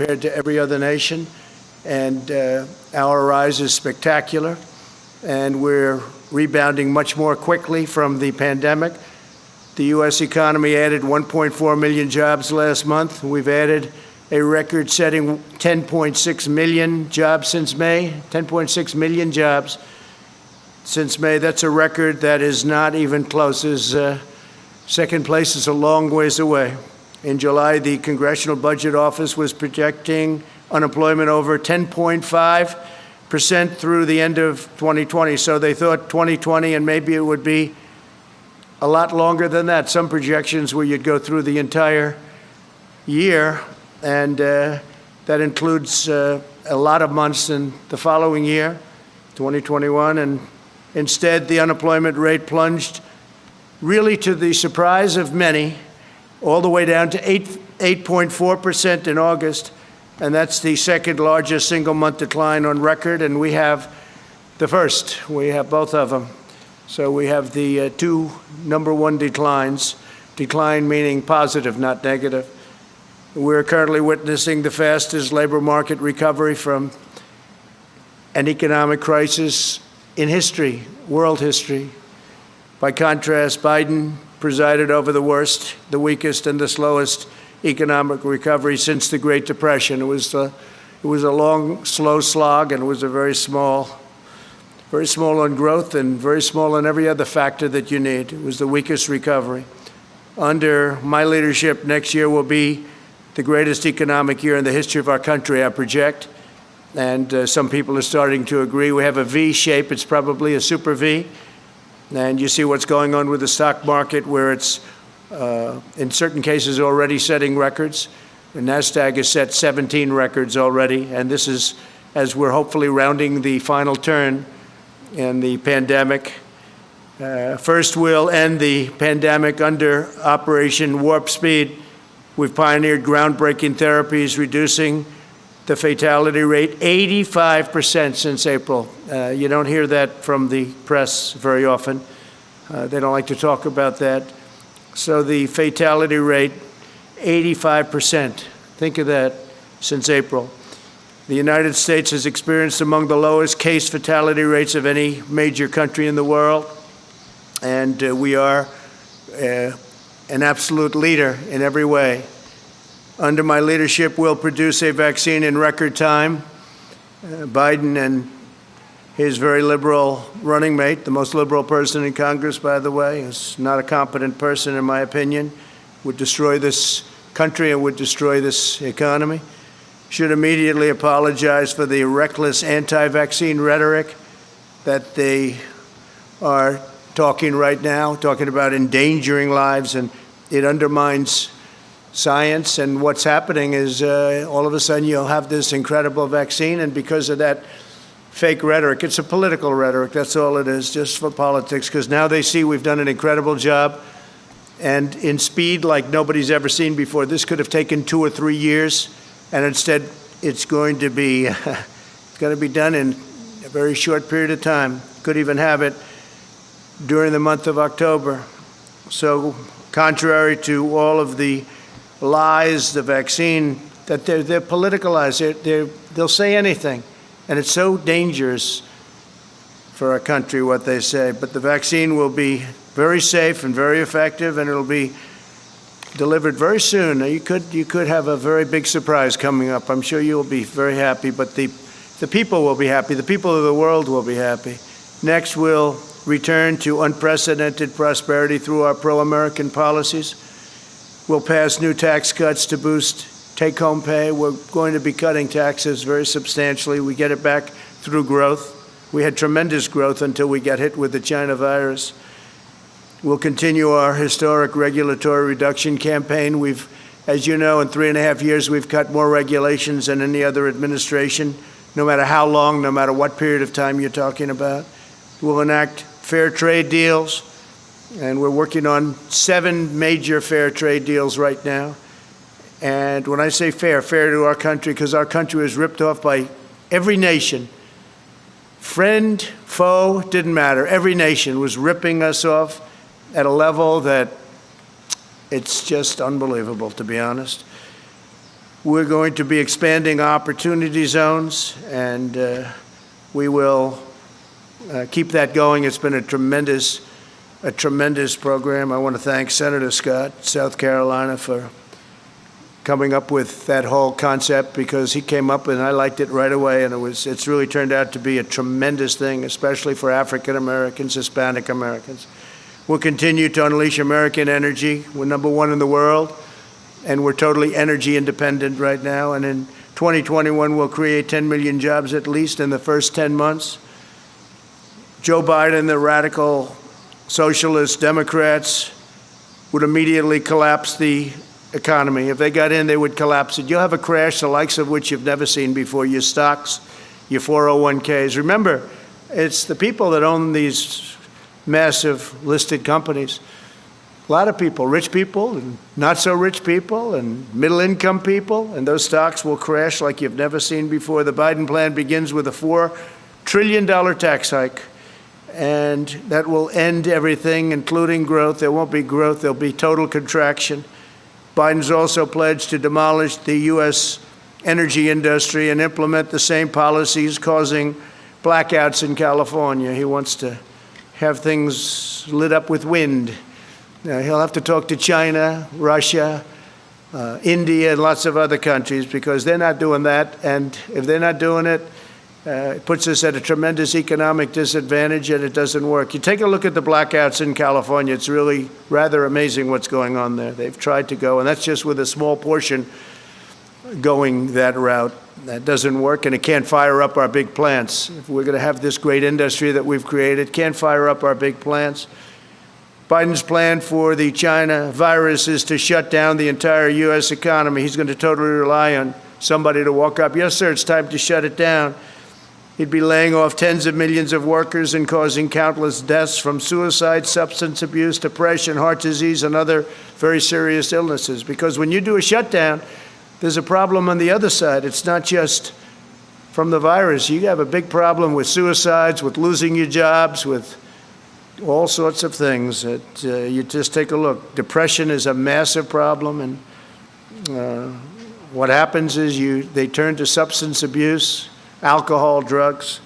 compared to every other nation, and our rise is spectacular, and we're rebounding much more quickly from the pandemic. The U.S. economy added 1.4 million jobs last month. We've added a record-setting 10.6 million jobs since May, 10.6 million jobs since May. That's a record that is not even close. Second place is a long ways away. In July, the Congressional Budget Office was projecting unemployment over 10.5% through the end of 2020. So they thought 2020, and maybe it would be a lot longer than that. Some projections where you'd go through the entire year, and that includes a lot of months in the following year, 2021. And instead, the unemployment rate plunged, really to the surprise of many, all the way down to 8.4% in August. And that's the second largest single-month decline on record, and we have the first. We have both of them. So we have the two number one declines, decline meaning positive, not negative. We're currently witnessing the fastest labor market recovery from an economic crisis in history, world history. By contrast, Biden presided over the worst, the weakest, and the slowest economic recovery since the Great Depression. It was a long, slow slog, and it was a very small on growth and very small on every other factor that you need. It was the weakest recovery. Under my leadership, next year will be the greatest economic year in the history of our country, I project. And some people are starting to agree. We have a V shape. It's probably a super V. And you see what's going on with the stock market, where it's, in certain cases, already setting records. The NASDAQ has set 17 records already. And this is as we're hopefully rounding the final turn in the pandemic. First, we'll end the pandemic under Operation Warp Speed. We've pioneered groundbreaking therapies, reducing the fatality rate 85% since April. You don't hear that from the press very often. They don't like to talk about that. So the fatality rate, 85%. Think of that, since April. The United States has experienced among the lowest case fatality rates of any major country in the world. And we are an absolute leader in every way. Under my leadership, we'll produce a vaccine in record time. Biden and his very liberal running mate, the most liberal person in Congress, by the way, is not a competent person, in my opinion, would destroy this country and would destroy this economy, should immediately apologize for the reckless anti-vaccine rhetoric that they are talking right now, talking about endangering lives, and it undermines science. And what's happening is all of a sudden you'll have this incredible vaccine, and because of that fake rhetoric, it's a political rhetoric, that's all it is, just for politics, because now they see we've done an incredible job, and in speed like nobody's ever seen before. This could have taken 2 or 3 years, and instead it's going to be done in a very short period of time. Could even have it during the month of October. So contrary to all of the lies, the vaccine, that they're politicalized. They'll say anything, and it's so dangerous for our country what they say. But the vaccine will be very safe and very effective, and it'll be delivered very soon. You could have a very big surprise coming up. I'm sure you'll be very happy, but the people will be happy. The people of the world will be happy. Next, we'll return to unprecedented prosperity through our pro-American policies. We'll pass new tax cuts to boost take-home pay. We're going to be cutting taxes very substantially. We get it back through growth. We had tremendous growth until we got hit with the China virus. We'll continue our historic regulatory reduction campaign. We've, as you know, in 3.5 years, we've cut more regulations than any other administration, no matter how long, no matter what period of time you're talking about. We'll enact fair trade deals, and we're working on 7 major fair trade deals right now. And when I say fair, fair to our country, because our country was ripped off by every nation. Friend, foe, didn't matter. Every nation was ripping us off at a level that it's just unbelievable, to be honest. We're going to be expanding opportunity zones, and we will keep that going. It's been a tremendous program. I want to thank Senator Scott, South Carolina, for coming up with that whole concept, because he came up and I liked it right away, and it's really turned out to be a tremendous thing, especially for African Americans, Hispanic Americans. We'll continue to unleash American energy. We're #1 in the world, and we're totally energy independent right now. And in 2021, we'll create 10 million jobs at least in the first 10 months. Joe Biden, the radical socialist Democrats, would immediately collapse the economy. If they got in, they would collapse it. You'll have a crash the likes of which you've never seen before. Your stocks, your 401ks. Remember, it's the people that own these massive listed companies. A lot of people, rich people and not so rich people and middle income people, and those stocks will crash like you've never seen before. The Biden plan begins with a $4 trillion tax hike, and that will end everything, including growth. There won't be growth. There'll be total contraction. Biden's also pledged to demolish the U.S. energy industry and implement the same policies causing blackouts in California. He wants to have things lit up with wind. He'll have to talk to China, Russia, India, and lots of other countries, because they're not doing that. And if they're not doing it, it puts us at a tremendous economic disadvantage, and it doesn't work. You take a look at the blackouts in California. It's really rather amazing what's going on there. They've tried to go, and that's just with a small portion going that route. That doesn't work, and it can't fire up our big plants. If we're going to have this great industry that we've created, it can't fire up our big plants. Biden's plan for the China virus is to shut down the entire U.S. economy. He's going to totally rely on somebody to walk up. Yes, sir, it's time to shut it down. He'd be laying off tens of millions of workers and causing countless deaths from suicide, substance abuse, depression, heart disease, and other very serious illnesses. Because when you do a shutdown, there's a problem on the other side. It's not just from the virus. You have a big problem with suicides, with losing your jobs, with all sorts of things. You just take a look. Depression is a massive problem, and what happens is they turn to substance abuse, alcohol, drugs.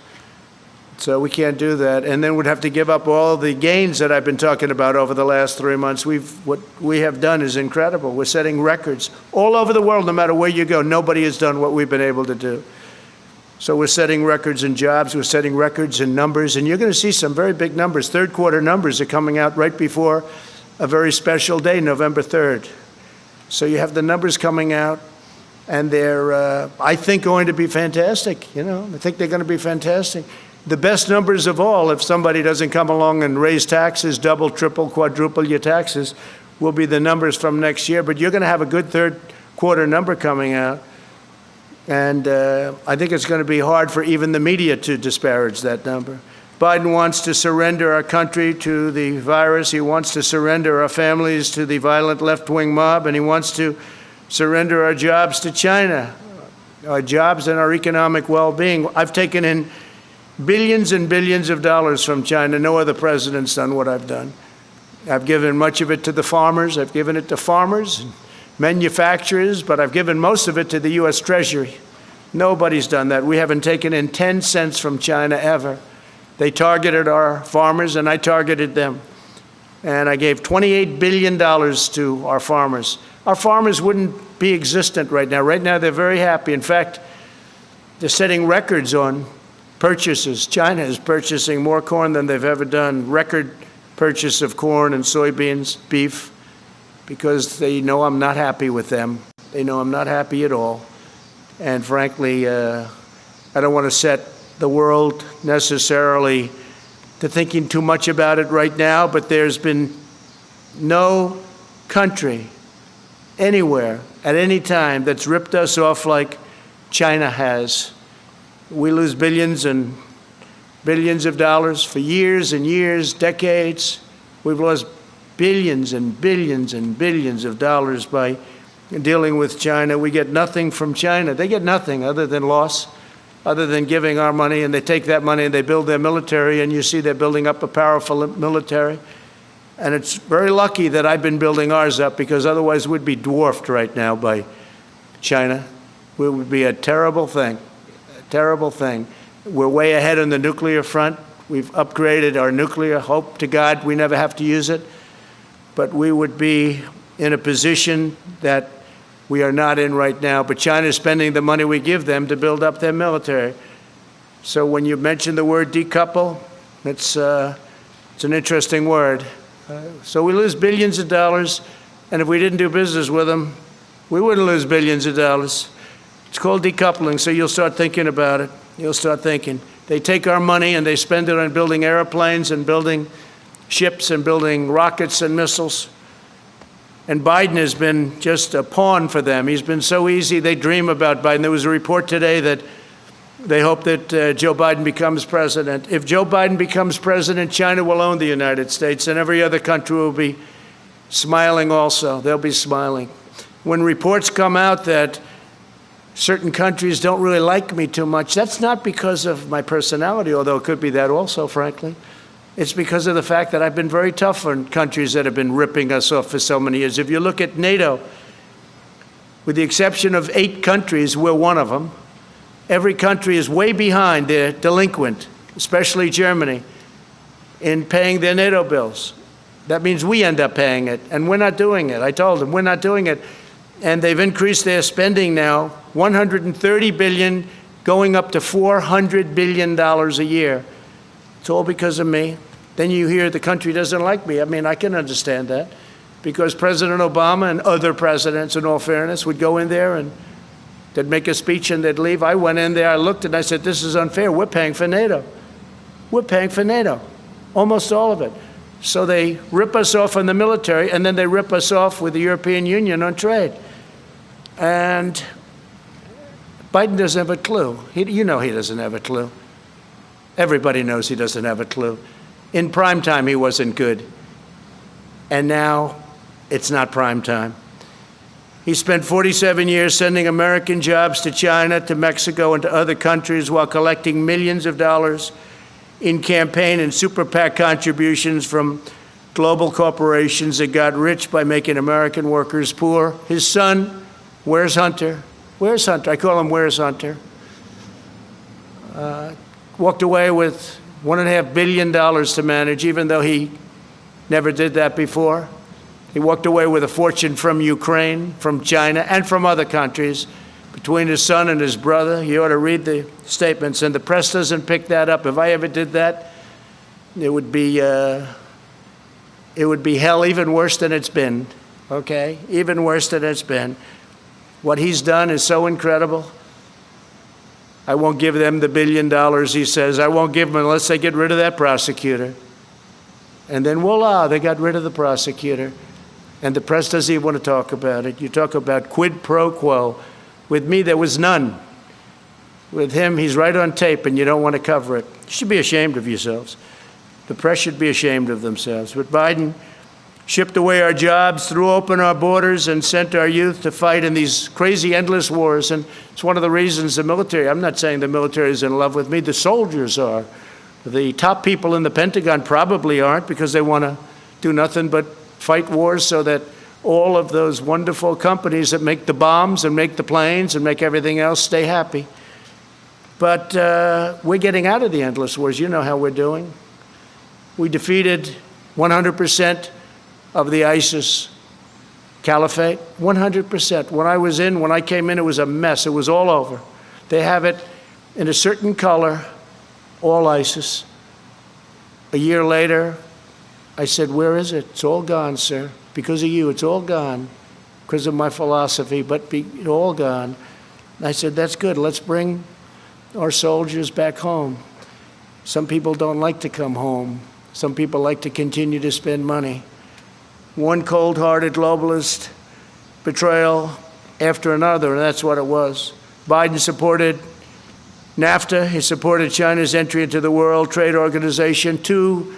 So we can't do that. And then we'd have to give up all the gains that I've been talking about over the last 3 months. What we have done is incredible. We're setting records all over the world. No matter where you go, nobody has done what we've been able to do. So we're setting records in jobs. We're setting records in numbers. And you're going to see some very big numbers. Third quarter numbers are coming out right before a very special day, November 3rd. So you have the numbers coming out. And they're, I think, going to be fantastic. I think they're going to be fantastic. The best numbers of all, if somebody doesn't come along and raise taxes, double, triple, quadruple your taxes, will be the numbers from next year. But you're going to have a good third quarter number coming out. And I think it's going to be hard for even the media to disparage that number. Biden wants to surrender our country to the virus. He wants to surrender our families to the violent left-wing mob. And he wants to surrender our jobs to China, our jobs and our economic well-being. I've taken in billions and billions of dollars from China. No other president's done what I've done. I've given much of it to the farmers. I've given it to farmers and manufacturers, but I've given most of it to the U.S. Treasury. Nobody's done that. We haven't taken in 10 cents from China ever. They targeted our farmers, and I targeted them. And I gave $28 billion to our farmers. Our farmers wouldn't be existent right now. Right now, they're very happy. In fact, they're setting records on purchases. China is purchasing more corn than they've ever done. Record purchase of corn and soybeans, beef, because they know I'm not happy with them. They know I'm not happy at all. And frankly, I don't want to set the world necessarily to thinking too much about it right now, but there's been no country anywhere at any time that's ripped us off like China has. We lose billions and billions of dollars for years and years, decades. We've lost billions and billions and billions of dollars by dealing with China. We get nothing from China. They get nothing other than loss, other than giving our money, and they take that money and they build their military, and you see they're building up a powerful military. And it's very lucky that I've been building ours up, because otherwise we'd be dwarfed right now by China. It would be a terrible thing, a terrible thing. We're way ahead on the nuclear front. We've upgraded our nuclear. Hope to God we never have to use it. But we would be in a position that we are not in right now. But China is spending the money we give them to build up their military. So when you mention the word decouple, it's an interesting word. So we lose billions of dollars, and if we didn't do business with them, we wouldn't lose billions of dollars. It's called decoupling, so you'll start thinking about it. You'll start thinking. They take our money and they spend it on building airplanes and building ships and building rockets and missiles. And Biden has been just a pawn for them. He's been so easy. They dream about Biden. There was a report today that they hope that Joe Biden becomes president. If Joe Biden becomes president, China will own the United States, and every other country will be smiling also. They'll be smiling. When reports come out that certain countries don't really like me too much, that's not because of my personality, although it could be that also, frankly. It's because of the fact that I've been very tough on countries that have been ripping us off for so many years. If you look at NATO, with the exception of 8 countries, we're one of them. Every country is way behind. They're delinquent, especially Germany, in paying their NATO bills. That means we end up paying it, and we're not doing it. I told them, we're not doing it. And they've increased their spending now, $130 billion, going up to $400 billion a year. It's all because of me. Then you hear the country doesn't like me. I mean, I can understand that, because President Obama and other presidents, in all fairness, would go in there and they'd make a speech and they'd leave. I went in there, I looked, and I said, this is unfair. We're paying for NATO. We're paying for NATO, almost all of it. So they rip us off on the military, and then they rip us off with the European Union on trade. And Biden doesn't have a clue. You know he doesn't have a clue. Everybody knows he doesn't have a clue. In prime time, he wasn't good. And now it's not prime time. He spent 47 years sending American jobs to China, to Mexico, and to other countries while collecting millions of dollars in campaign and super PAC contributions from global corporations that got rich by making American workers poor. His son, where's Hunter? Where's Hunter? I call him Where's Hunter. Walked away with $1.5 billion to manage, even though he never did that before. He walked away with a fortune from Ukraine, from China, and from other countries. Between his son and his brother, you ought to read the statements, and the press doesn't pick that up. If I ever did that, it would be hell, even worse than it's been, okay? Even worse than it's been. What he's done is so incredible. I won't give them the $1 billion, he says. I won't give them unless they get rid of that prosecutor. And then voila, they got rid of the prosecutor. And the press doesn't even want to talk about it. You talk about quid pro quo. With me, there was none. With him, he's right on tape, and you don't want to cover it. You should be ashamed of yourselves. The press should be ashamed of themselves. But Biden shipped away our jobs, threw open our borders, and sent our youth to fight in these crazy, endless wars. And it's one of the reasons the military, I'm not saying the military is in love with me, the soldiers are. The top people in the Pentagon probably aren't, because they want to do nothing but fight wars so that all of those wonderful companies that make the bombs and make the planes and make everything else stay happy. But we're getting out of the endless wars. You know how we're doing. We defeated 100% of the ISIS caliphate, 100%. When I came in, it was a mess. It was all over. They have it in a certain color, all ISIS. A year later, I said, where is it? It's all gone, sir. Because of you, it's all gone. Because of my philosophy, but it's all gone. And I said, that's good. Let's bring our soldiers back home. Some people don't like to come home. Some people like to continue to spend money. One cold-hearted globalist betrayal after another, and that's what it was. Biden supported NAFTA. He supported China's entry into the World Trade Organization. 2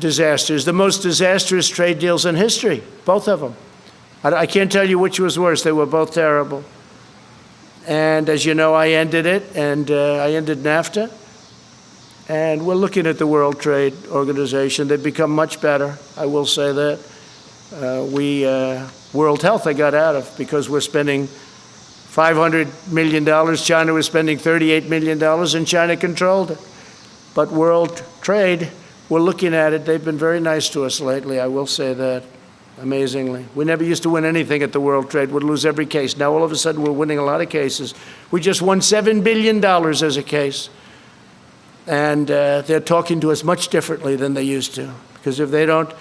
disasters, the most disastrous trade deals in history, both of them. I can't tell you which was worse. They were both terrible. And as you know, I ended it, and I ended NAFTA. And we're looking at the World Trade Organization. They've become much better, I will say that. World Health I got out of, because we're spending $500 million. China was spending $38 million, and China controlled it. But world trade, we're looking at it. They've been very nice to us lately, I will say that, amazingly. We never used to win anything at the world trade. We'd lose every case. Now, all of a sudden, we're winning a lot of cases. We just won $7 billion as a case. And they're talking to us much differently than they used to. Because if they don't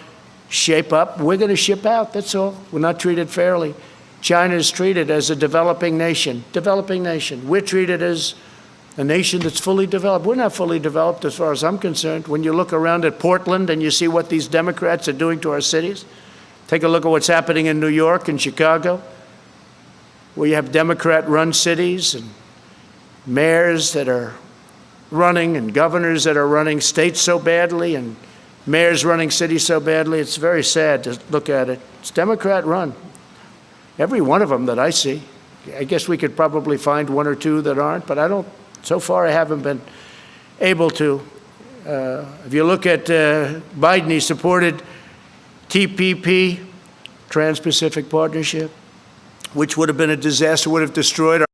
shape up, we're going to ship out, that's all. We're not treated fairly. China is treated as a developing nation. Developing nation. We're treated as a nation that's fully developed. We're not fully developed as far as I'm concerned. When you look around at Portland and you see what these Democrats are doing to our cities, take a look at what's happening in New York and Chicago, where you have Democrat-run cities and mayors that are running and governors that are running states so badly and mayors running cities so badly. It's very sad to look at it. It's Democrat-run. Every one of them that I see. I guess we could probably find one or two that aren't, but so far I haven't been able to. If you look at Biden, he supported TPP, Trans-Pacific Partnership, which would have been a disaster, would have destroyed our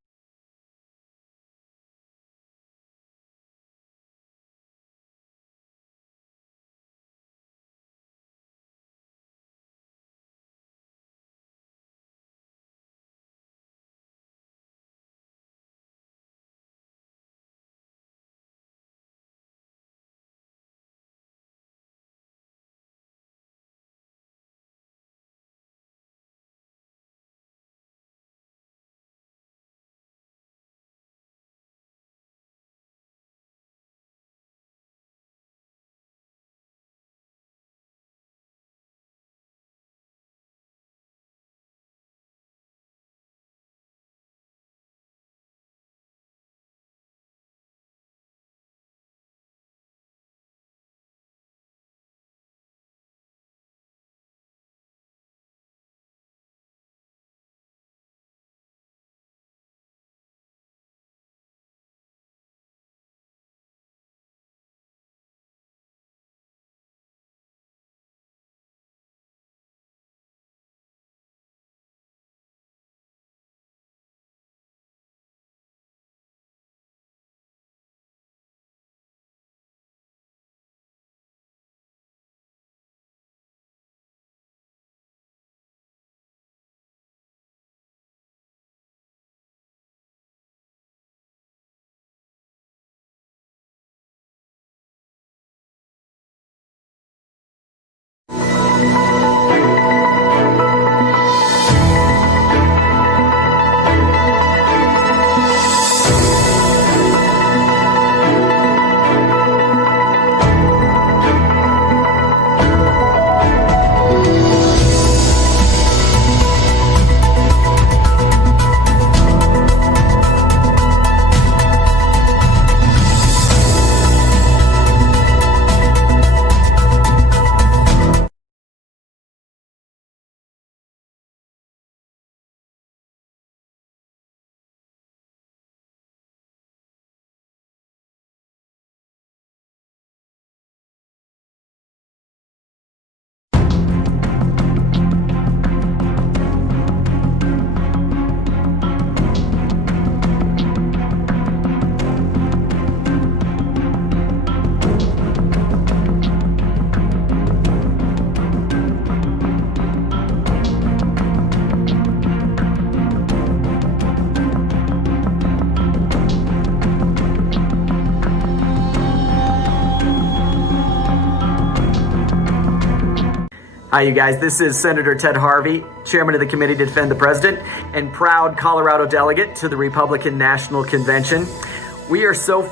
Hi, you guys. This is Senator Ted Harvey, Chairman of the Committee to Defend the President and proud Colorado delegate to the Republican National Convention. We are so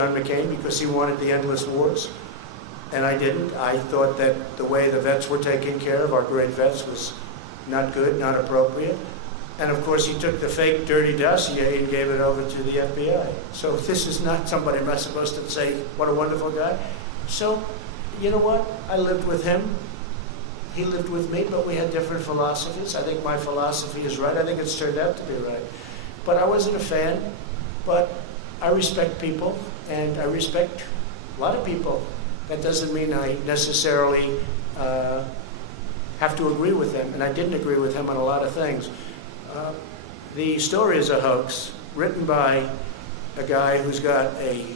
John McCain because he wanted the endless wars, and I didn't. I thought that the way the vets were taken care of, our great vets, was not good, not appropriate. And of course, he took the fake dirty dossier and gave it over to the FBI. So this is not somebody I'm supposed to say, what a wonderful guy. So, you know what? I lived with him. He lived with me, but we had different philosophies. I think my philosophy is right. I think it's turned out to be right. But I wasn't a fan, but I respect people, and I respect a lot of people. That doesn't mean I necessarily have to agree with them, and I didn't agree with him on a lot of things. The story is a hoax, written by a guy who's got a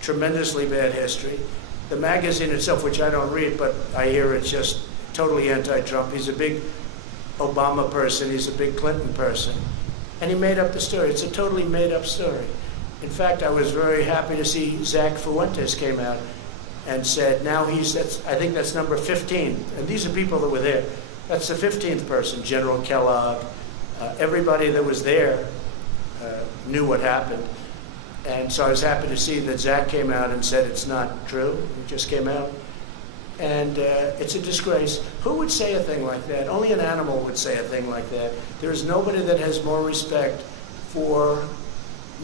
tremendously bad history. The magazine itself, which I don't read, but I hear it's just totally anti-Trump. He's a big Obama person, he's a big Clinton person. And he made up the story. It's a totally made-up story. In fact, I was very happy to see Zach Fuentes came out and said, now I think that's number 15. And these are people that were there. That's the 15th person, General Kellogg. Everybody that was there knew what happened. And so I was happy to see that Zach came out and said it's not true. It just came out. And it's a disgrace. Who would say a thing like that? Only an animal would say a thing like that. There's nobody that has more respect for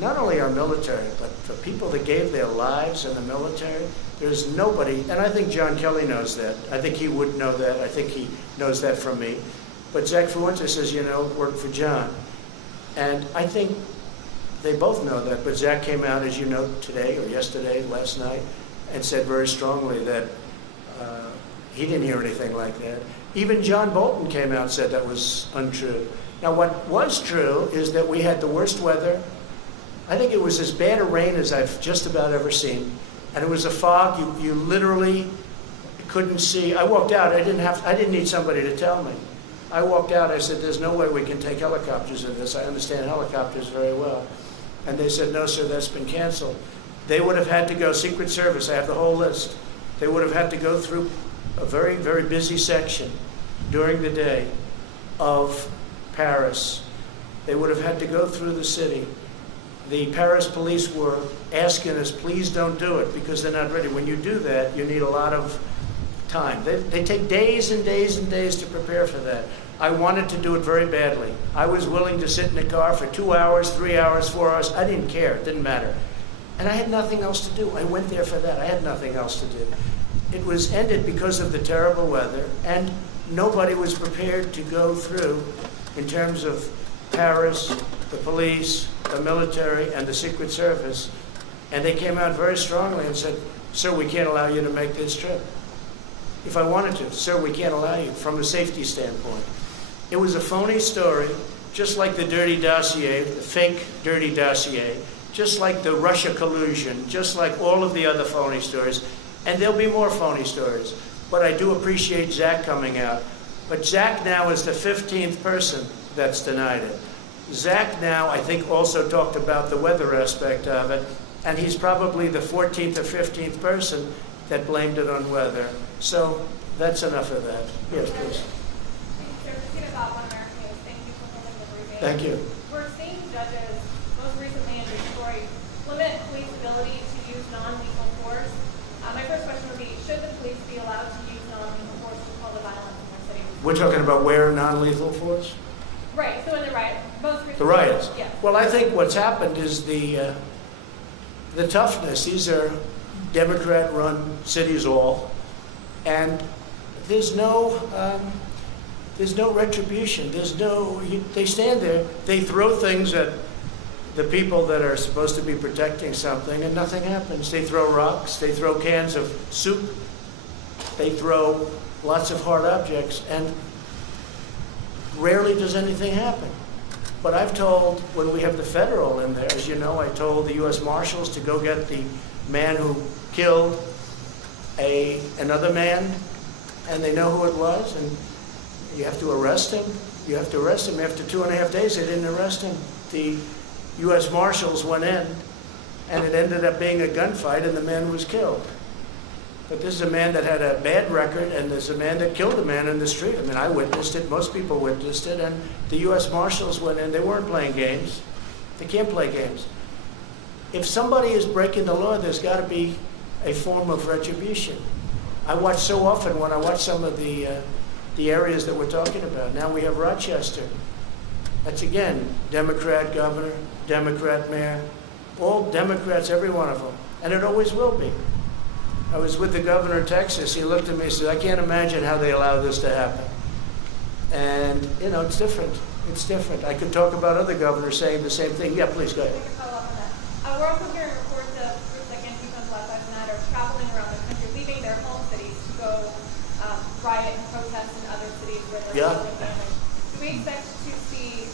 not only our military, but for people that gave their lives in the military. There's nobody, and I think John Kelly knows that. I think he would know that. I think he knows that from me. But Zach Fuentes says, worked for John. And I think they both know that. But Zach came out, as you know, today or yesterday, last night, and said very strongly that he didn't hear anything like that. Even John Bolton came out and said that was untrue. Now, what was true is that we had the worst weather. I think it was as bad a rain as I've just about ever seen. And it was a fog. You literally couldn't see. I walked out. I didn't need somebody to tell me. I walked out. I said, there's no way we can take helicopters in this. I understand helicopters very well. And they said, no, sir, that's been canceled. They would have had to go, Secret Service, I have the whole list. They would have had to go through a very, very busy section during the day of Paris. They would have had to go through the city. The Paris police were asking us, please don't do it, because they're not ready. When you do that, you need a lot of time. They take days and days and days to prepare for that. I wanted to do it very badly. I was willing to sit in the car for 2 hours, 3 hours, 4 hours. I didn't care. It didn't matter. And I had nothing else to do. I went there for that. I had nothing else to do. It was ended because of the terrible weather, and nobody was prepared to go through, in terms of Paris, the police, the military, and the Secret Service. And they came out very strongly and said, sir, we can't allow you to make this trip. If I wanted to, sir, we can't allow you from a safety standpoint. It was a phony story, just like the dirty dossier, the fake dirty dossier, just like the Russia collusion, just like all of the other phony stories. And there'll be more phony stories. But I do appreciate Zach coming out. But Zach now is the 15th person that's denied it. Zach now, I think, also talked about the weather aspect of it, and he's probably the 14th or 15th person that blamed it on weather. So that's enough of that. Yes, please. Thank you. We're seeing judges, most recently in Detroit, limit police ability to use non-lethal force. My first question would be, should the police be allowed to use non-lethal force to quell the violence in their city? We're talking about where non-lethal force? Right, so in the riot, most recently. The riots? Yeah. Well, I think what's happened is the toughness. These are Democrat-run cities all, and there's no retribution. They stand there, they throw things at the people that are supposed to be protecting something, and nothing happens. They throw rocks, they throw cans of soup, they throw lots of hard objects, and rarely does anything happen. But I've told, when we have the federal in there, as you know, I told the U.S. Marshals to go get the man who killed another man, and they know who it was, and you have to arrest him. You have to arrest him. After 2.5 days, they didn't arrest him. The U.S. Marshals went in, and it ended up being a gunfight, and the man was killed. But this is a man that had a bad record, and there's a man that killed a man in the street. I mean, I witnessed it. Most people witnessed it. And the U.S. Marshals went in. They weren't playing games. They can't play games. if somebody is breaking the law, there's got to be a form of retribution. I watch so often when I watch some of the areas that we're talking about. Now we have Rochester. That's again, Democrat governor, Democrat mayor, all Democrats, every one of them. And it always will be. I was with the governor of Texas. He looked at me and said, I can't imagine how they allow this to happen. And, you know, it's different. It's different. I could talk about other governors saying the same thing. Yeah, please, go ahead. I can follow up on that. We're also hearing reports of groups like Antifa and Black Lives Matter traveling around the country, leaving their home cities to go riot and protest in other cities where they're Yeah. living families. Do we expect to see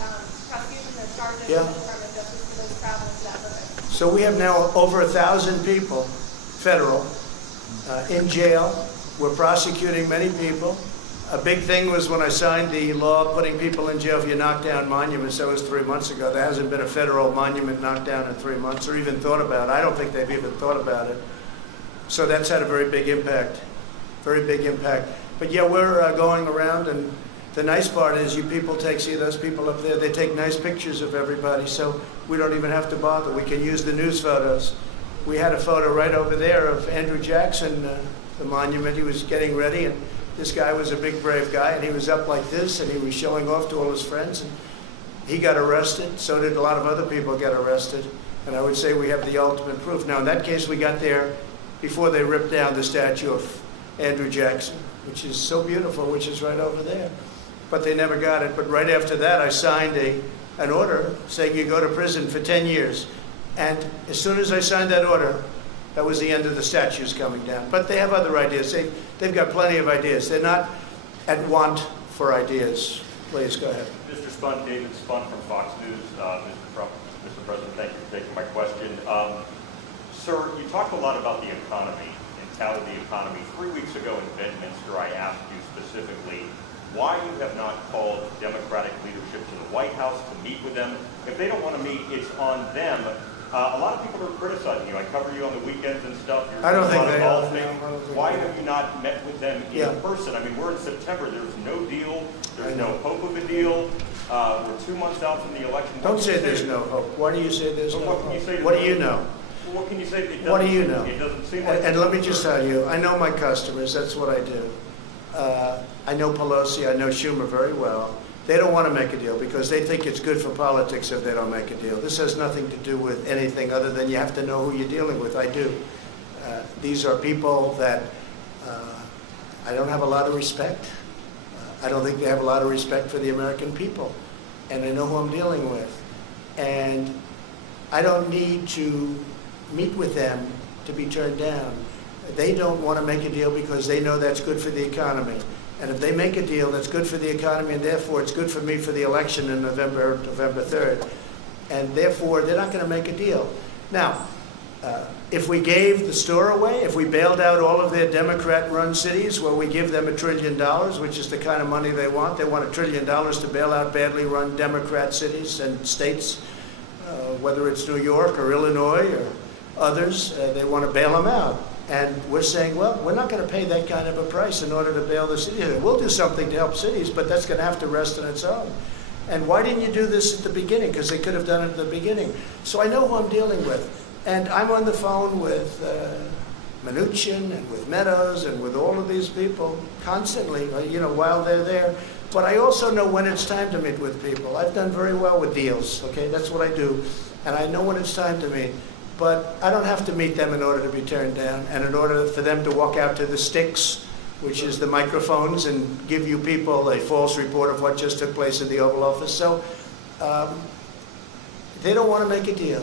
prosecutions or charges Yeah. in the Department of Justice for those traveling to that purpose? So we have now over 1,000 people, federal, in jail. We're prosecuting many people. A big thing was when I signed the law putting people in jail if you knock down monuments. That was 3 months ago. There hasn't been a federal monument knocked down in 3 months or even thought about. I don't think they've even thought about it. So that's had a very big impact, very big impact. But yeah, we're going around, and the nice part is you people see those people up there, they take nice pictures of everybody, so we don't even have to bother. We can use the news photos. We had a photo right over there of Andrew Jackson, the monument. He was getting ready, and this guy was a big, brave guy, and he was up like this, and he was showing off to all his friends, and he got arrested. So did a lot of other people get arrested, and I would say we have the ultimate proof. Now, in that case, we got there before they ripped down the statue of Andrew Jackson, which is so beautiful, which is right over there. But they never got it. But right after that, I signed an order saying you go to prison for 10 years. And as soon as I signed that order, that was the end of the statues coming down. But they have other ideas. They've got plenty of ideas. They're not at want for ideas. Please, go ahead. Mr. Spun, David Spun from Fox News. Mr. President, thank you for taking my question. Sir, you talked a lot about the economy and touted the economy. 3 weeks ago in Bedminster, I asked you specifically why you have not called Democratic leadership to the White House to meet with them. If they don't want to meet, it's on them. A lot of people are criticizing you. I cover you on the weekends and stuff. I don't think they are. Why have you not met with them in Yeah. person? I mean, we're in September. There's no deal. There's no hope of a deal. We're 2 months out from the election. Don't say there's no hope. Why do you say there's no What can you hope? say? What do you know? Well, what can you say? What do you know? It doesn't seem like. And let me just tell you, I know my customers. That's what I do. I know Pelosi. I know Schumer very well. They don't want to make a deal because they think it's good for politics if they don't make a deal. This has nothing to do with anything other than you have to know who you're dealing with. I do. These are people that I don't have a lot of respect. I don't think they have a lot of respect for the American people. And I know who I'm dealing with. And I don't need to meet with them to be turned down. They don't want to make a deal because they know that's good for the economy. And if they make a deal that's good for the economy, and therefore it's good for me for the election in November 3rd, and therefore they're not going to make a deal. Now, if we gave the store away, if we bailed out all of their Democrat-run cities where we give them $1 trillion, which is the kind of money they want $1 trillion to bail out badly run Democrat cities and states, whether it's New York or Illinois or others, they want to bail them out. And we're saying, well, we're not going to pay that kind of a price in order to bail the city. We'll do something to help cities, but that's going to have to rest on its own. And why didn't you do this at the beginning? Because they could have done it at the beginning. So I know who I'm dealing with. And I'm on the phone with Mnuchin and with Meadows and with all of these people constantly, while they're there. But I also know when it's time to meet with people. I've done very well with deals, okay? That's what I do. And I know when it's time to meet. But I don't have to meet them in order to be turned down and in order for them to walk out to the sticks, which is the microphones, and give you people a false report of what just took place in the Oval Office. So they don't want to make a deal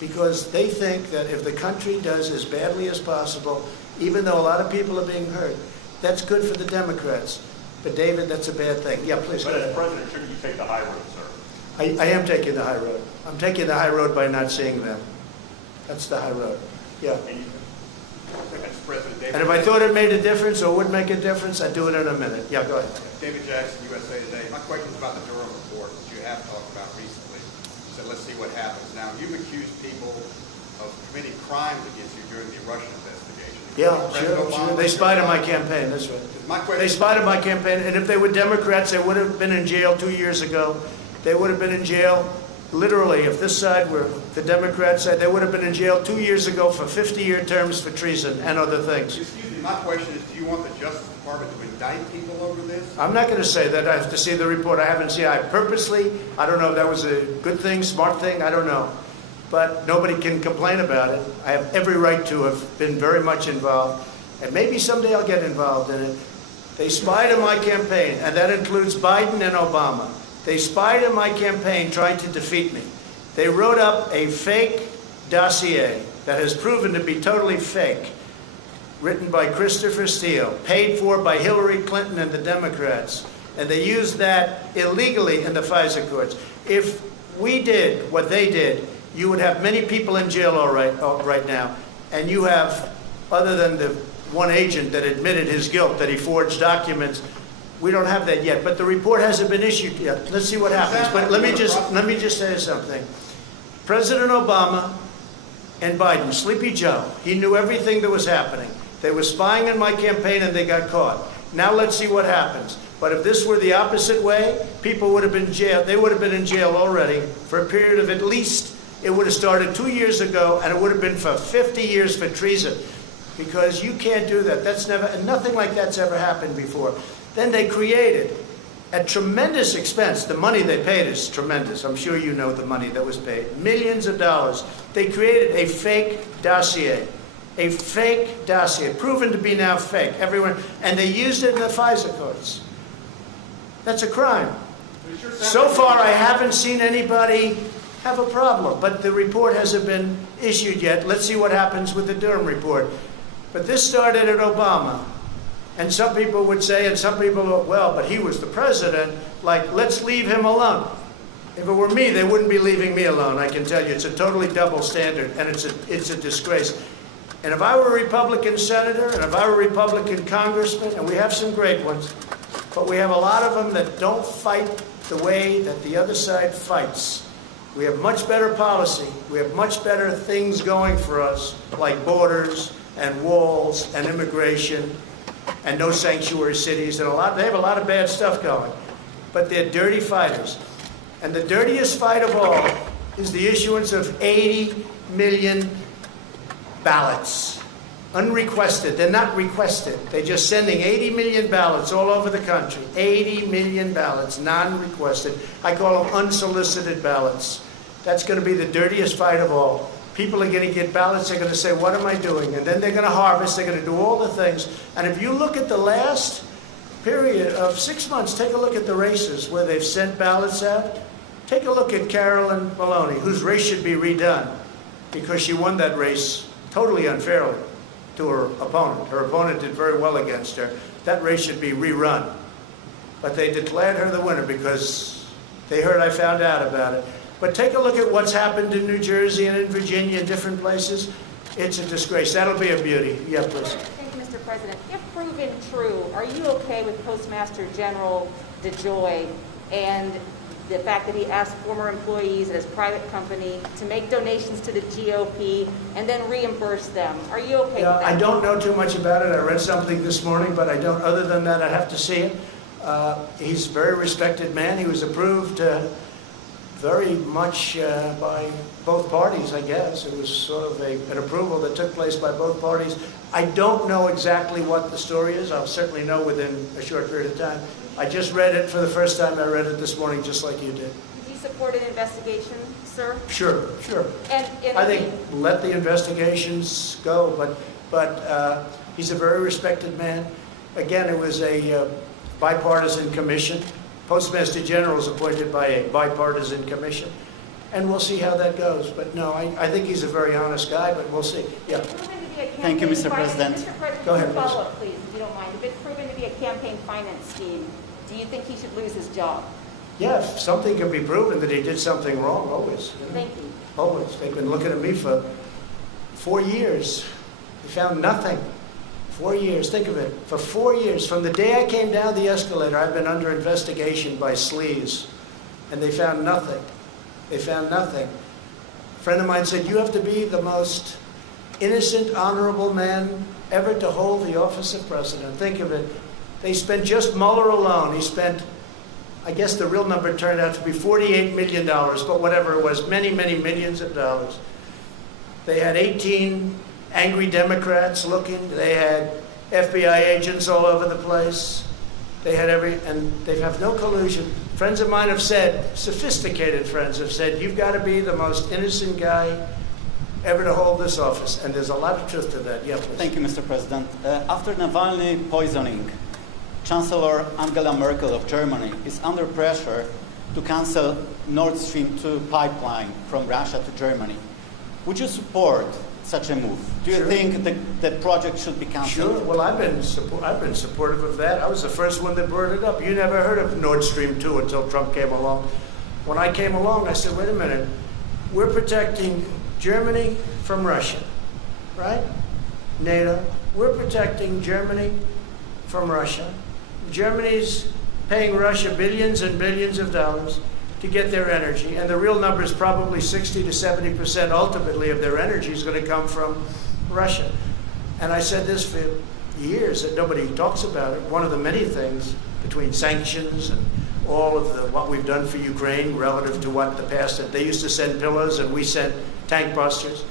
because they think that if the country does as badly as possible, even though a lot of people are being hurt, that's good for the Democrats. But David, that's a bad thing. Yeah, please go But as ahead. president, shouldn't you take the high road, sir? I am taking the high road. I'm taking the high road by not seeing them. That's the high road. Yeah. And you, Mr. President, David. And if I thought it made a difference or would make a difference, I'd do it in a minute. Yeah, go ahead. David Jackson, USA Today. My question is about the Durham report that you have talked about recently. So let's see what happens. Now, you've accused people of committing crimes against you during the Russian investigation. Yeah, President sure. Obama- They spied on my campaign, that's right. My question. They spied on my campaign, and if they were Democrats, they would have been in jail 2 years ago. They would have been in jail literally, if this side were the Democrat side, they would have been in jail 2 years ago for 50-year terms for treason and other things. Excuse me, my question is, do you want the Justice Department to indict people over this? I'm not going to say that. I have to see the report. I haven't seen it. I purposely, I don't know if that was a good thing, smart thing, I don't know. But nobody can complain about it. I have every right to have been very much involved. And maybe someday I'll get involved in it. They spied on my campaign, and that includes Biden and Obama. They spied on my campaign trying to defeat me. They wrote up a fake dossier that has proven to be totally fake, written by Christopher Steele, paid for by Hillary Clinton and the Democrats. And they used that illegally in the FISA courts. If we did what they did, you would have many people in jail right now. And you have, other than the one agent that admitted his guilt, that he forged documents, we don't have that yet. But the report hasn't been issued yet. Let's see what happens. But let me just say something. President Obama and Biden, Sleepy Joe, he knew everything that was happening. They were spying on my campaign and they got caught. Now let's see what happens. But if this were the opposite way, people would have been jailed. They would have been in jail already for a period of at least, it would have started 2 years ago, and it would have been for 50 years for treason. Because you can't do that. That's never, and nothing like that's ever happened before. Then they created, at tremendous expense, the money they paid is tremendous. I'm sure you know the money that was paid. Millions of dollars. They created a fake dossier. A fake dossier, proven to be now fake. Everyone, and they used it in the FISA courts. That's a crime. So far, I haven't seen anybody have a problem, but the report hasn't been issued yet. Let's see what happens with the Durham report. But this started at Obama. And some people would say, and some people, well, but he was the president, like, let's leave him alone. If it were me, they wouldn't be leaving me alone, I can tell you. It's a totally double standard, and it's a disgrace. And if I were a Republican senator, and if I were a Republican congressman, and we have some great ones, but we have a lot of them that don't fight the way that the other side fights. We have much better policy. We have much better things going for us, like borders and walls and immigration and no sanctuary cities, and they have a lot of bad stuff going. But they're dirty fighters. And the dirtiest fight of all is the issuance of 80 million ballots. Unrequested. They're not requested. They're just sending 80 million ballots all over the country. 80 million ballots, non-requested. I call them unsolicited ballots. That's going to be the dirtiest fight of all. People are going to get ballots. They're going to say, what am I doing? And then they're going to harvest. They're going to do all the things. And if you look at the last period of 6 months, take a look at the races where they've sent ballots out. Take a look at Carolyn Maloney, whose race should be redone because she won that race totally unfairly to her opponent. Her opponent did very well against her. That race should be rerun. But they declared her the winner because they heard I found out about it. But take a look at what's happened in New Jersey and in Virginia and different places. It's a disgrace. That'll be a beauty. Yeah, please. Thank you, Mr. President. If proven true, are you okay with Postmaster General DeJoy and the fact that he asked former employees at his private company to make donations to the GOP and then reimburse them? Are you okay with that? I don't know too much about it. I read something this morning, but I don't. Other than that, I have to see it. He's a very respected man. He was approved very much by both parties, I guess. It was sort of an approval that took place by both parties. I don't know exactly what the story is. I'll certainly know within a short period of time. I just read it for the first time. I read it this morning, just like you did. Do you support an investigation, sir? Sure. And I think let the investigations go, but he's a very respected man. Again, it was a bipartisan commission. Postmaster General is appointed by a bipartisan commission, and we'll see how that goes. But no, I think he's a very honest guy, but we'll see. Yeah. Thank you, Mr. President. Mr. President, Go ahead, follow up, please, if you don't mind. If it's proven to be a campaign finance scheme, do you think he should lose his job? Yeah, if something can be proven that he did something wrong, always. You know? Thank you. Always. They've been looking at me for 4 years. They found nothing. 4 years. Think of it. For 4 years, from the day I came down the escalator, I've been under investigation by sleaze, and they found nothing. They found nothing. A friend of mine said, you have to be the most innocent, honorable man ever to hold the office of president. Think of it. They spent just Mueller alone. He spent I guess the real number turned out to be $48 million, but whatever it was, many, many millions of dollars. They had 18 angry Democrats looking. They had FBI agents all over the place. They had and they have no collusion. Friends of mine have said, sophisticated friends have said, you've got to be the most innocent guy ever to hold this office. And there's a lot of truth to that. Yeah, please. Thank you, Mr. President. After Navalny poisoning, Chancellor Angela Merkel of Germany is under pressure to cancel Nord Stream 2 pipeline from Russia to Germany. Would you support such a move? Do you Sure. think the project should be canceled? Sure. Well, I've been supportive of that. I was the first one that brought it up. You never heard of Nord Stream 2 until Trump came along. When I came along, I said, wait a minute. We're protecting Germany from Russia, right? NATO. We're protecting Germany from Russia. Germany's paying Russia billions and billions of dollars to get their energy, and the real number is probably 60 to 70% ultimately of their energy is going to come from Russia. And I said this for years, that nobody talks about it. One of the many things between sanctions and all of what we've done for Ukraine relative to what the past, that they used to send pillows and we sent tank busters.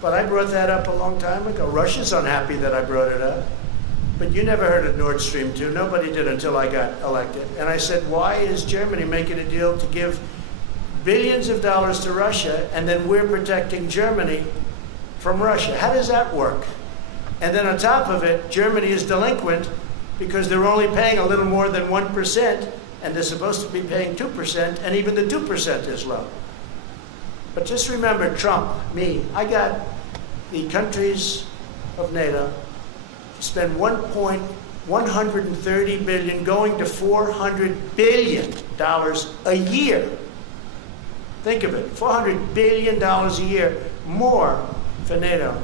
But I brought that up a long time ago. Russia's unhappy that I brought it up. But you never heard of Nord Stream 2. Nobody did until I got elected. And I said, why is Germany making a deal to give billions of dollars to Russia, and then we're protecting Germany from Russia? How does that work? And then on top of it, Germany is delinquent because they're only paying a little more than 1%, and they're supposed to be paying 2%, and even the 2% is low. But just remember, Trump, me, I got the countries of NATO spend $130 billion going to $400 billion a year. Think of it, $400 billion a year more for NATO.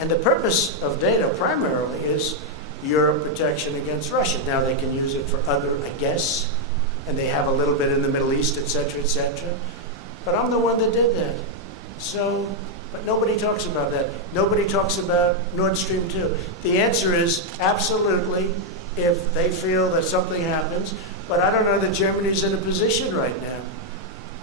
And the purpose of NATO primarily is Europe protection against Russia. Now they can use it for other, I guess, and they have a little bit in the Middle East, et cetera, et cetera. But I'm the one that did that. So, but nobody talks about that. Nobody talks about Nord Stream 2. The answer is absolutely if they feel that something happens. But I don't know that Germany's in a position right now,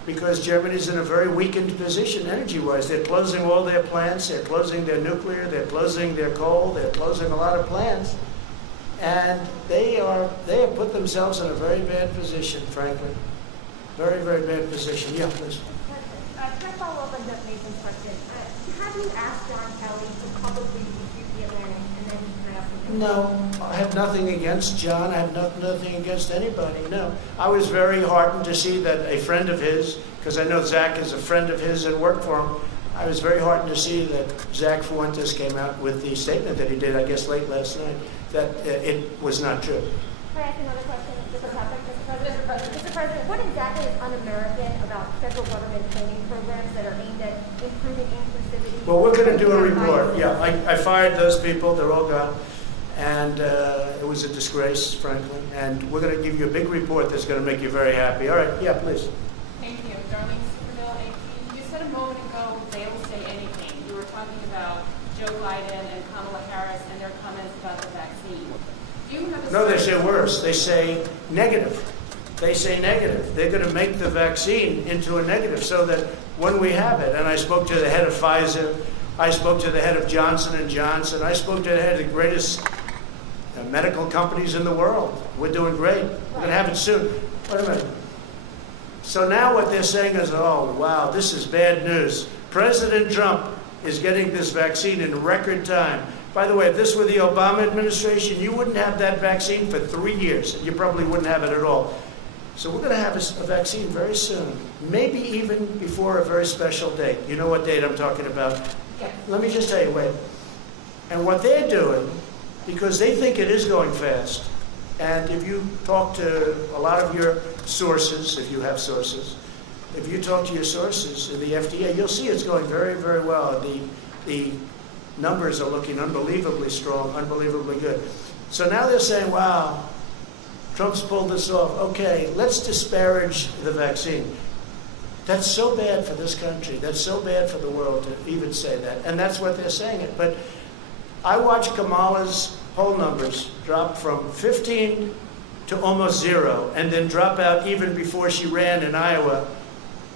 because Germany's in a very weakened position energy-wise. They're closing all their plants. They're closing their nuclear. They're closing their coal. They're closing a lot of plants. And they have put themselves in a very bad position, frankly. Very, very bad position. Yeah, please. Can I follow up on Jeff Mason's question? Have you asked John Kelly to publicly refute the Atlantic, and then you can ask him? No, I have nothing against John. I have nothing against anybody, no. I was very heartened to see that a friend of his, because I know Zach is a friend of his and worked for him, I was very heartened to see that Zach Fuentes came out with the statement that he did, I guess, late last night, that it was not true. Can I ask another question? Mr. President, what exactly is un-American about federal government training programs that are aimed at improving inclusivity? Well, we're going to do a report. Yeah, I fired those people. They're all gone. And it was a disgrace, frankly. And we're going to give you a big report that's going to make you very happy. All right. Yeah, please. Thank you. Darlene Superville, AP. You said a moment ago, they'll say anything. You were talking about Joe Biden and Kamala Harris and their comments about the vaccine. Do you have a No, they say worse. They say negative. They say negative. They're going to make the vaccine into a negative so that when we have it, and I spoke to the head of Pfizer, I spoke to the head of Johnson & Johnson, I spoke to the head of the greatest medical companies in the world. We're doing great. We're going to have it soon. Wait a minute. So now what they're saying is, oh, wow, this is bad news. President Trump is getting this vaccine in record time. By the way, if this were the Obama administration, you wouldn't have that vaccine for 3 years, and you probably wouldn't have it at all. So we're going to have a vaccine very soon, maybe even before a very special date. You know what date I'm talking about? Let me just tell you, wait. And what they're doing, because they think it is going fast, and if you talk to a lot of your sources, if you have sources, if you talk to your sources in the FDA, you'll see it's going very, very well. The numbers are looking unbelievably strong, unbelievably good. So now they're saying, wow, Trump's pulled this off. Okay, let's disparage the vaccine. That's so bad for this country. That's so bad for the world to even say that. And that's what they're saying it. But I watched Kamala's poll numbers drop from 15 to almost zero, and then drop out even before she ran in Iowa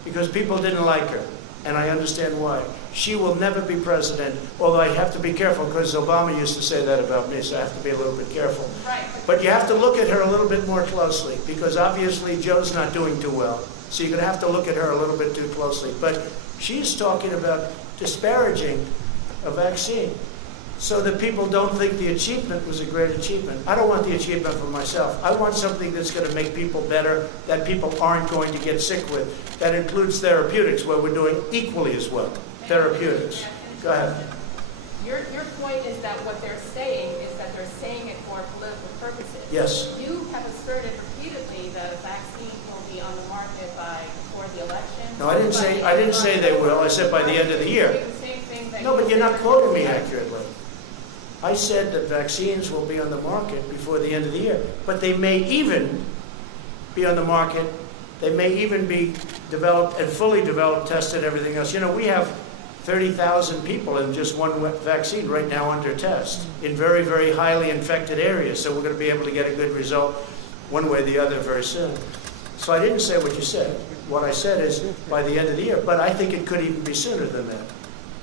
because people didn't like her, and I understand why. She will never be president, although I have to be careful because Obama used to say that about me, so I have to be a little bit careful. Right. But you have to look at her a little bit more closely because obviously Joe's not doing too well. So you're going to have to look at her a little bit too closely. But she's talking about disparaging a vaccine so that people don't think the achievement was a great achievement. I don't want the achievement for myself. I want something that's going to make people better, that people aren't going to get sick with. That includes therapeutics, where we're doing equally as well. Therapeutics. Go ahead. Your point is that what they're saying is that they're saying it for political purposes. Yes. You have asserted repeatedly that a vaccine will be on the market before the election. No, I didn't say they will. I said by the end of the year. The same thing that No, but you're not quoting me accurately. I said that vaccines will be on the market before the end of the year, but they may even be on the market. They may even be developed and fully developed, tested, everything else. You know, we have 30,000 people in just one vaccine right now under test in very, very highly infected areas. So we're going to be able to get a good result one way or the other very soon. So I didn't say what you said. What I said is by the end of the year, but I think it could even be sooner than that.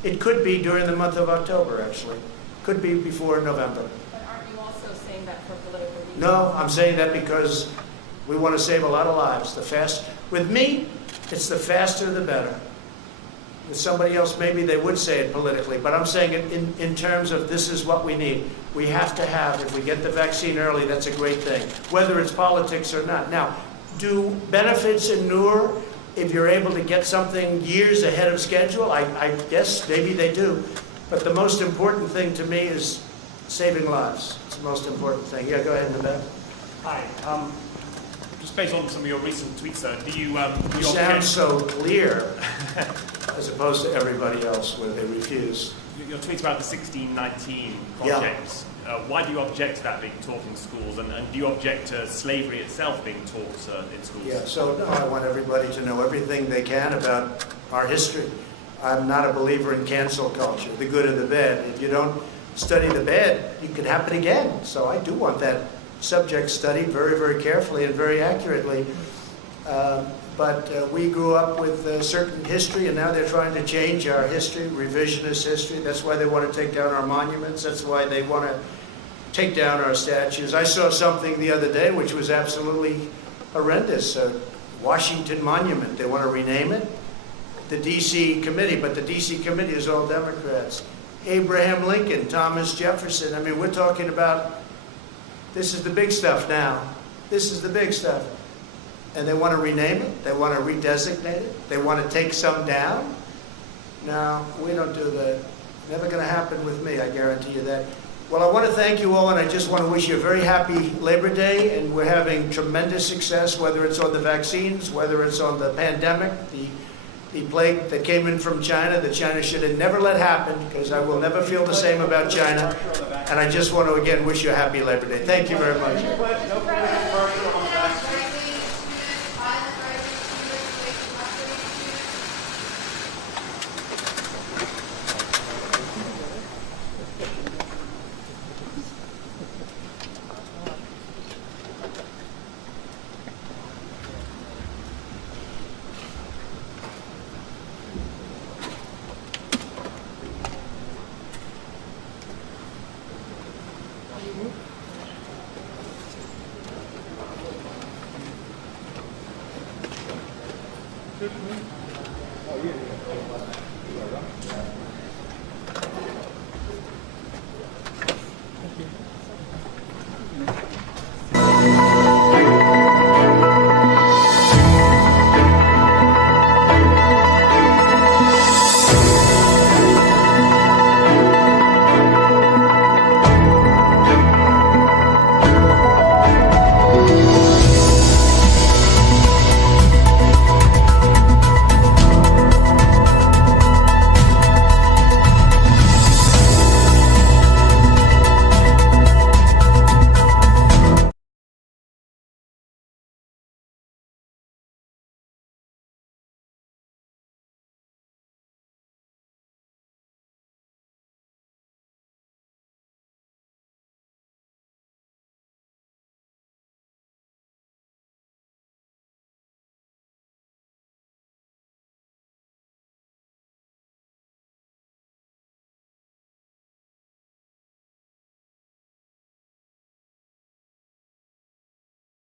It could be during the month of October, actually. Could be before November. But aren't you also saying that for political reasons? No, I'm saying that because we want to save a lot of lives. With me, it's the faster the better. With somebody else, maybe they would say it politically, but I'm saying it in terms of this is what we need. We have to have, if we get the vaccine early, that's a great thing, whether it's politics or not. Now, do benefits inure if you're able to get something years ahead of schedule? I guess maybe they do. But the most important thing to me is saving lives. It's the most important thing. Yeah, go ahead in the back. Hi. Just based on some of your recent tweets, sir, do you You sound so clear as opposed to everybody else where they refuse. your tweets about the 1619 Yeah. project? Why do you object to that being taught in schools, and do you object to slavery itself being taught in schools? Yeah, so no, I want everybody to know everything they can about our history. I'm not a believer in cancel culture, the good and the bad. If you don't study the bad, it could happen again. So I do want that subject studied very, very carefully and very accurately. But we grew up with a certain history, and now they're trying to change our history, revisionist history. That's why they want to take down our monuments. That's why they want to take down our statues. I saw something the other day which was absolutely horrendous. Washington Monument, they want to rename it. The D.C. committee, but the D.C. committee is all Democrats. Abraham Lincoln, Thomas Jefferson. I mean, we're talking about, this is the big stuff now. This is the big stuff. And they want to rename it. They want to redesignate it. They want to take some down. No, we don't do that. Never going to happen with me, I guarantee you that. Well, I want to thank you all, and I just want to wish you a very happy Labor Day, and we're having tremendous success, whether it's on the vaccines, whether it's on the pandemic, the plague that came in from China that China should have never let happen, because I will never feel the same about China. And I just want to, again, wish you a happy Labor Day. Thank you very much.